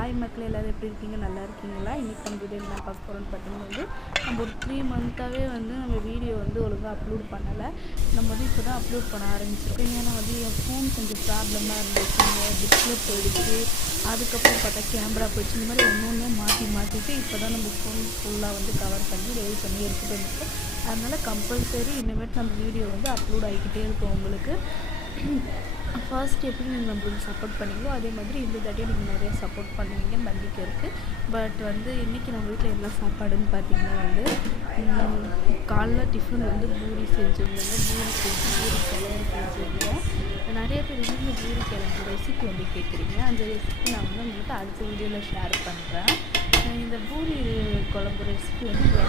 Hi மக்கள் எல்லோரும் எப்படி இருக்கீங்க? நல்லா இருக்கீங்களா? இன்றைக்கி நம்ம வீடியோ என்ன பார்க்க போகிறோன்னு பார்த்தீங்கன்னா நம்ம ஒரு 3 மந்த்தாகவே நம்ம வீடியோ ஒழுங்காக அப்லோட் பண்ணலை. நம்ம இப்போ தான் அப்லோட் பண்ண ஆரம்பிச்சிருக்கோம். ஏன்னா என் ஃபோன் கொஞ்சம் ப்ராப்ளமாக இருந்துச்சுங்க. டிஸ்பிளே போயிடுச்சு, அதுக்கப்புறம் பார்த்தா கேமரா போயிடுச்சு. இந்த மாதிரி ஒன்று மாற்றிட்டு இப்போ தான் நம்ம ஃபோன் ஃபுல்லாக கவர் பண்ணி ரெடி பண்ணி எடுத்துகிட்டு வந்துருக்கோம். அதனால் கம்பல்சரி இனிமேட்டு நம்ம வீடியோ அப்லோட் ஆகிக்கிட்டே இருக்கும். உங்களுக்கு ஃபர்ஸ்ட் எப்படி நீங்கள் நம்மளுக்கு சப்போர்ட் பண்ணீங்களோ அதே மாதிரி இந்த தடையும் நீங்கள் நிறையா சப்போர்ட் பண்ணுவீங்கன்னு நம்பிக்கை இருக்குது. பட் இன்றைக்கி நம்ம வீட்டில் என்ன சாப்பாடுன்னு பார்த்தீங்கன்னா காலைல டிஃபன் பூரி செஞ்சுருந்தேங்க. பூரி கிழங்கு செஞ்சுருந்தேன். நிறைய பேர் இந்த பூரி கிழங்கு ரெசிபி கேட்குறீங்க. அந்த ரெசிபி நான் உங்களுக்கு அடுத்த வீடியோவில் ஷேர் பண்ணுறேன். இந்த பூரி குழம்பு ரெசிபி எனக்கு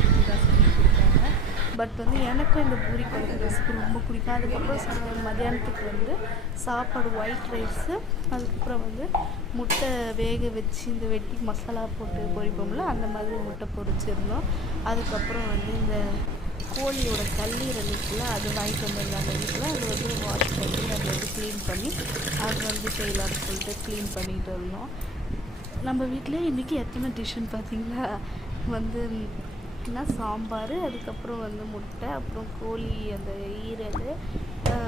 செஞ்சு தான் சொல்லி கொடுத்தாங்க. பட் எனக்கும் இந்த பூரி குழம்பு ரெசிபி ரொம்ப பிடிக்கும். அதுக்கப்புறம் மதியானத்துக்கு சாப்பாடு ஒயிட் ரைஸு, அதுக்கப்புறம் முட்டை வேக வச்சு இந்த வெட்டி மசாலா போட்டு பொரிப்போம்ல, அந்த மாதிரி முட்டை பொரிச்சிருந்தோம். அதுக்கப்புறம் இந்த கோழியோட கல்லீரல் இருக்குல்ல, அது வாங்கிட்டு வந்திருந்தாங்க வீட்டில். அது வாஷ் பண்ணி அதை க்ளீன் பண்ணி அது செய்யலான்னு சொல்லிட்டு க்ளீன் பண்ணிகிட்டு இருந்தோம். நம்ம வீட்டில் இன்றைக்கி எத்தனை டிஷ்ஷுன்னு பார்த்தீங்களா, சாம்பார், அதுக்கப்புறம் முட்டை, அப்புறம் கோழி அந்த ஈரல்.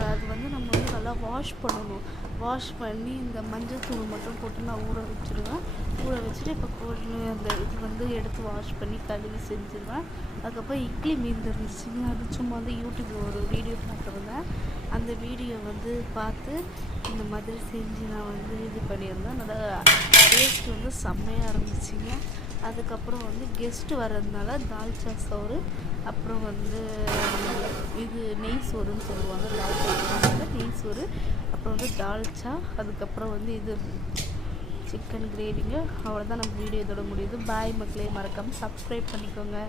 அது நம்ம நல்லா வாஷ் பண்ணணும். வாஷ் பண்ணி இந்த மஞ்சள் தூள் மட்டும் போட்டு நான் ஊற வச்சுருவேன். ஊற வச்சுட்டு இப்போ கோழி அந்த இது எடுத்து வாஷ் பண்ணி கழுவி செஞ்சுருவேன். அதுக்கப்புறம் இட்லி மீந்து இருந்துச்சுங்க. அது சும்மா யூடியூப்பில் ஒரு வீடியோ பார்த்துருந்தேன். அந்த வீடியோ பார்த்து இந்த மாதிரி செஞ்சு நான் இது பண்ணியிருந்தேன். நல்லா டேஸ்ட் செம்மையாக இருந்துச்சுங்க. அதுக்கப்புறம் கெஸ்ட்டு வர்றதுனால தால்ச்சா சோறு, அப்புறம் இது நெய் சோறுன்னு சொல்லுவாங்க. நெய் சோறு, அப்புறம் தால்ச்சா, அதுக்கப்புறம் இது சிக்கன் கிரேவிங்க. அவ்வளோதான் நம்ம வீடியோ இதோட முடியுது. பாய் மக்களே, மறக்காமல் சப்ஸ்கிரைப் பண்ணிக்கோங்க.